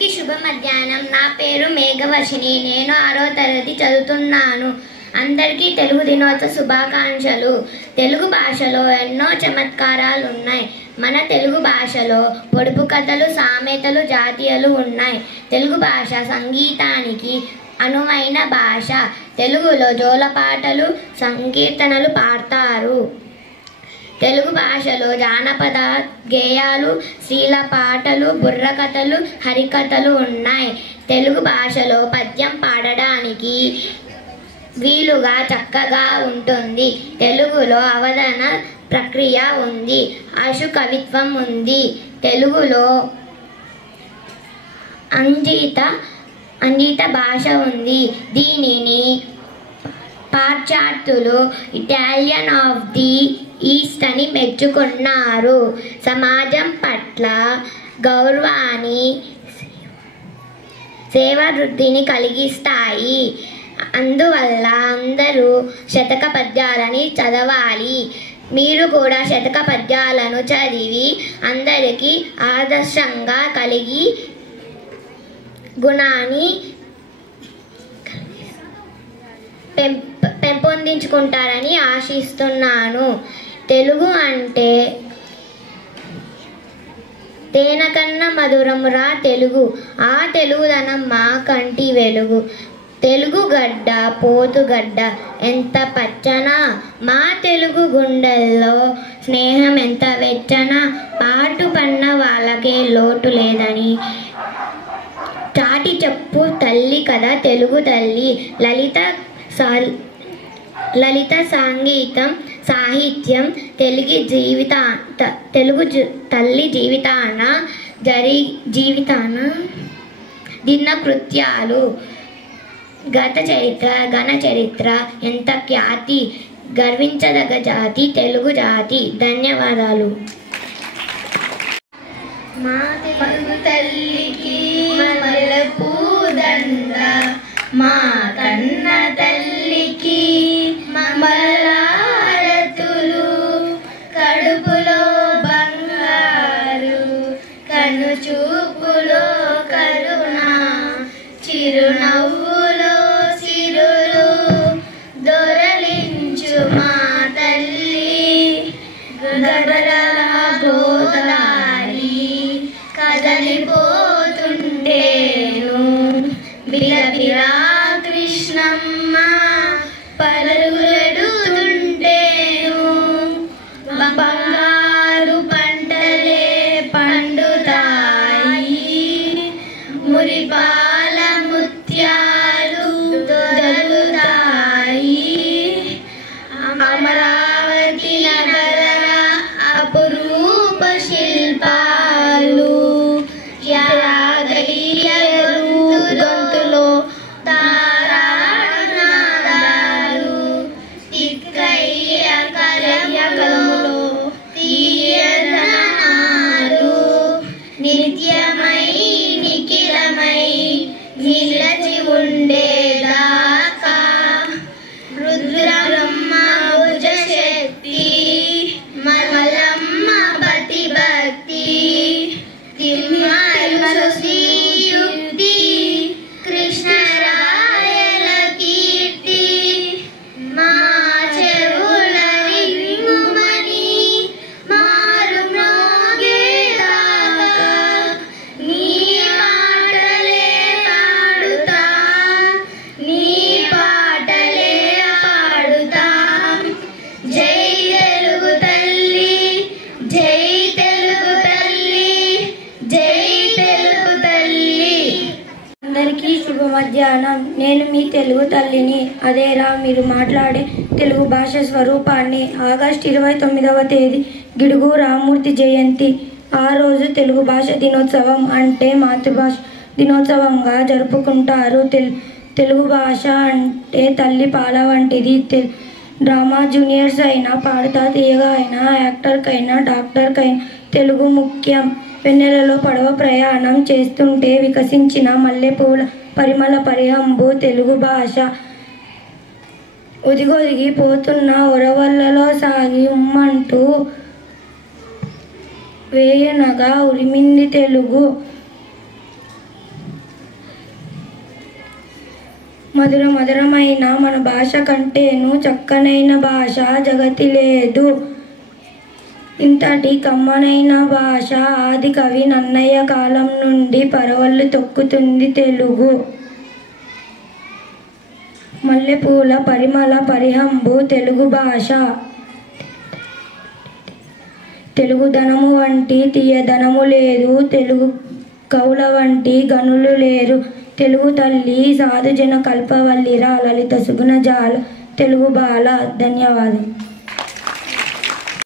అందరికీ శుభ మధ్యాహ్నం. నా పేరు మేఘవర్షిణి. నేను 6వ తరగతి చదువుతున్నాను. అందరికీ తెలుగు దినోత్సవ శుభాకాంక్షలు. తెలుగు భాషలో ఎన్నో చమత్కారాలు ఉన్నాయి. మన తెలుగు భాషలో పొడుపు కథలు, సామెతలు, జాతీయాలు ఉన్నాయి. తెలుగు భాష సంగీతానికి అనువైన భాష. తెలుగులో జోలపాటలు, సంకీర్తనలు పాడతారు. తెలుగు భాషలో జానపద గేయాలు, స్త్రీల పాటలు, బుర్రకథలు, హరికథలు ఉన్నాయి. తెలుగు భాషలో పద్యం పాడడానికి వీలుగా చక్కగా ఉంటుంది. తెలుగులో అవధాన ప్రక్రియ ఉంది. ఆశు కవిత్వం ఉంది. తెలుగులో అంజిత భాష ఉంది. దీనిని పాశ్చాత్యులు ఇటాలియన్ ఆఫ్ ది ఈస్ట్ అని మెచ్చుకున్నారు. సమాజం పట్ల గౌరవాన్ని, సేవావృద్ధిని కలిగిస్తాయి. అందువల్ల అందరూ శతక పద్యాలని చదవాలి. మీరు కూడా శతక పద్యాలను చదివి అందరికీ ఆదర్శంగా కలిగి గుణాన్ని పెంపొందించుకుంటారని ఆశిస్తున్నాను. తెలుగు అంటే తేనకన్నా మధురమురా తెలుగు, ఆ తెలుగుదనం మా కంటి వెలుగు. తెలుగు గడ్డ పోతుగడ్డ ఎంత పచ్చనా, మా తెలుగు గుండెల్లో స్నేహం ఎంత వెచ్చనా, పాటు పన్న వాళ్ళకే లోటు లేదని చాటి చెప్పు తల్లి కదా తెలుగు తల్లి. లలిత సంగీతం, సాహిత్యం తెలుగు తల్లి జీవితాన దిన కృత్యాలు, గత చరిత్ర, ఘన చరిత్ర, ఎంత ఖ్యాతి, గర్వించదగ జాతి తెలుగు జాతి. ధన్యవాదాలు. మా తెలుగు తల్లికి మల్లెపూ దండ, మా కన్న తల్లికి మంగళారతులు, కడుపులో బంగారు, కను చూపులో కరుణ, చిరునవ్వులో సిరులు దొరలించు మా తల్లి. గగన గోదారి కదలిపోతుంటేను, బిలబిలా కృష్ణమ్మ పరుగులెడుతుంటేను, బంగారు పంటలే పండుతాయి, మురిపాల ముత్యాలు దొరుకుతాయి. అమరావతి నగర అపురూప శిల్పాలు, యాదగిరి గొంతులో తారానాదాలు, తిక్కయ్య కలములో తీయదనాలు, నిత్యమై నిఖిలమై నిలచి ఉండేదాకా రుద్ర బ్రహ్మ భుజ శక్తి, మలమ్మ పతి భక్తి, యుక్తి, కృష్ణరాయల కీర్తి, మా చెవుల రింగుమని మారు మ్రోగేదాకా నీ మాటలే పాడుతా, నీ పాటలే పాడుతా. జై తెలుగు తల్లి, జై తెలుగు తల్లి, జై తెలుగు తల్లి. అందరికీ శుభ మధ్యాహ్నం. నేను మీ తెలుగు తల్లిని. అదేరా మీరు మాట్లాడే తెలుగు భాష స్వరూపాన్ని. ఆగస్టు 29వ తేదీ గిడుగు రామూర్తి జయంతి. ఆ రోజు తెలుగు భాష దినోత్సవం అంటే మాతృభాష దినోత్సవంగా జరుపుకుంటారు. తెలుగు భాష అంటే తల్లి పాల వంటిది. డ్రామా జూనియర్స్ అయినా, పాడుతా తీయగా అయినా, యాక్టర్కైనా, డాక్టర్కైనా తెలుగు ముఖ్యం. వెన్నెలలో పడవ ప్రయాణం చేస్తుంటే వికసించిన మల్లెపూల పరిమళ పరిహంబు తెలుగు భాష. ఒదిగొదిగి పోతున్న ఒరవల్లలో సాగి ఉమ్మంటూ వేయునగా ఉరిమింది తెలుగు. మధుర మధురమైన మన భాష కంటేను చక్కనైన భాష జగతి లేదు. ఇంతటి కమ్మనైన భాష ఆది కవి నన్నయ్య కాలం నుండి పరవళ్ళు తొక్కుతుంది తెలుగు. మల్లెపూల పరిమళ పరిహంబు తెలుగు భాష. తెలుగుదనము వంటి తీయదనము లేదు, తెలుగు కవుల వంటి గనులు లేరు. తెలుగు తల్లి సాధుజన కల్పవల్లిరా, లలిత సుగుణ జాల తెలుగు బాల. ధన్యవాదం.